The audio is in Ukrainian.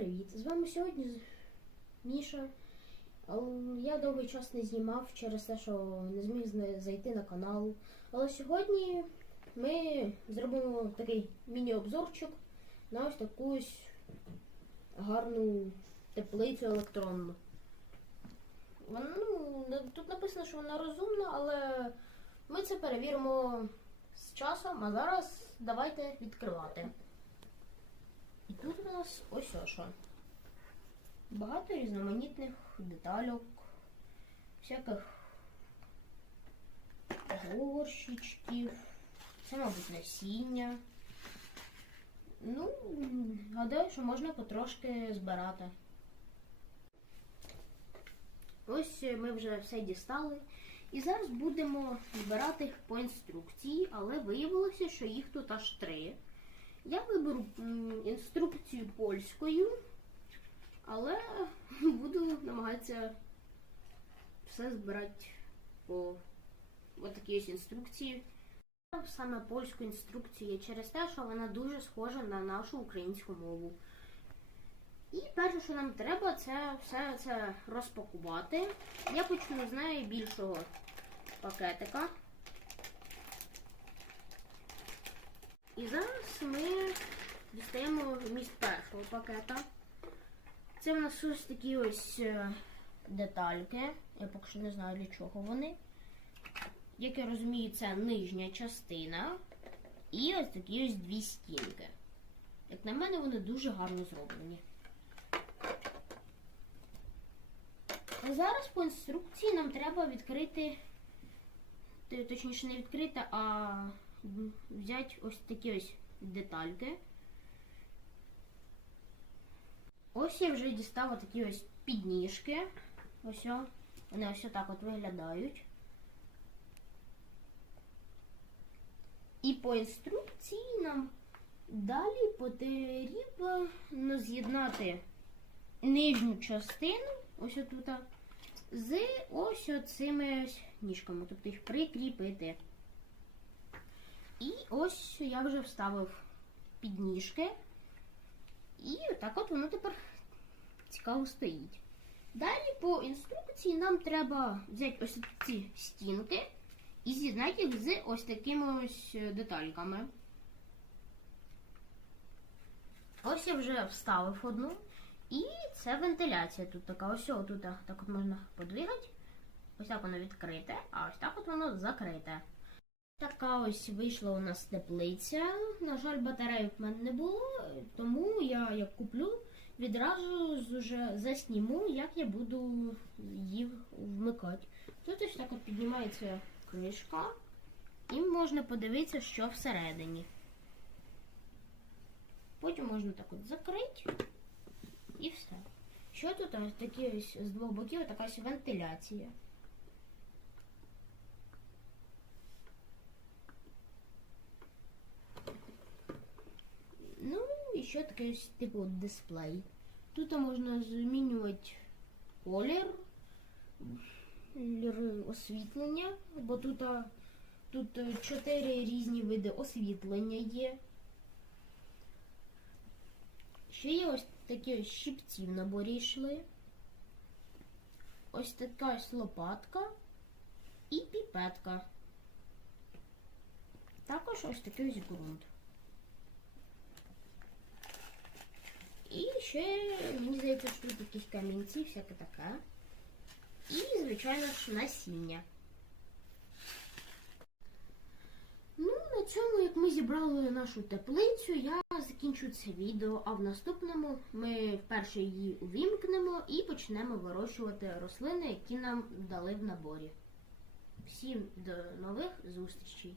привіт! З вами сьогодні Міша. Я довгий час не знімав через те, що не зміг зайти на канал. Але сьогодні ми зробимо такий міні-обзорчик на ось таку гарну теплицю електронну. Ну, тут написано, що вона розумна, але ми це перевіримо з часом, а зараз давайте відкривати. І тут у нас ось що. Багато різноманітних детальок, всяких горщичків. Це, мабуть, насіння. Ну, гадаю, що можна потрошки збирати. Ось ми вже все дістали. І зараз будемо збирати їх по інструкції, але виявилося, що їх тут аж три. Я виберу інструкцію польською, але буду намагатися все збирати по такій ось інструкції. Саме польську інструкцію через те, що вона дуже схожа на нашу українську мову. І перше, що нам треба, це все це розпакувати. Я почну з найбільшого пакетика. І зараз ми дістаємо вміст першого пакета. Це в нас ось такі ось е, детальки. Я поки що не знаю для чого вони. Як я розумію, це нижня частина. І ось такі ось дві стінки. Як на мене, вони дуже гарно зроблені. А Зараз по інструкції нам треба відкрити, точніше не відкрити, а взяти ось такі ось детальки. Ось я вже дістала такі ось підніжки. Ось о. Вони ось так от виглядають. І по інструкції нам далі потрібно з'єднати нижню частину, ось отут, з ось цими ніжками, тобто їх прикріпити. І ось я вже вставив підніжки. І отак от воно тепер цікаво стоїть. Далі по інструкції нам треба взяти ось ці стінки і з'єднати їх з ось такими ось детальками. Ось я вже вставив одну. І це вентиляція тут така. Ось тут так от можна подвигати. Ось так воно відкрите, а ось так от воно закрите. Така ось вийшла у нас теплиця. На жаль, батареїв в мене не було, тому я як куплю, відразу уже засніму, як я буду її вмикати. Тут ось так от піднімається кришка, і можна подивитися, що всередині. Потім можна так от закрити і все. Що тут ось такі ось з двох боків така ось вентиляція. Ну, і ще таке ось типу дисплей. Тут можна змінювати колір, освітлення, бо тут, тут чотири різні види освітлення є. Ще є ось такі щипці в наборі йшли. Ось така ось лопатка і піпетка. Також ось такий ось ґрунт. І ще, мені здається, що тут якісь камінці, всяке таке. І, звичайно ж, насіння. Ну, на цьому, як ми зібрали нашу теплицю, я закінчу це відео, а в наступному ми вперше її увімкнемо і почнемо вирощувати рослини, які нам дали в наборі. Всім до нових зустрічей!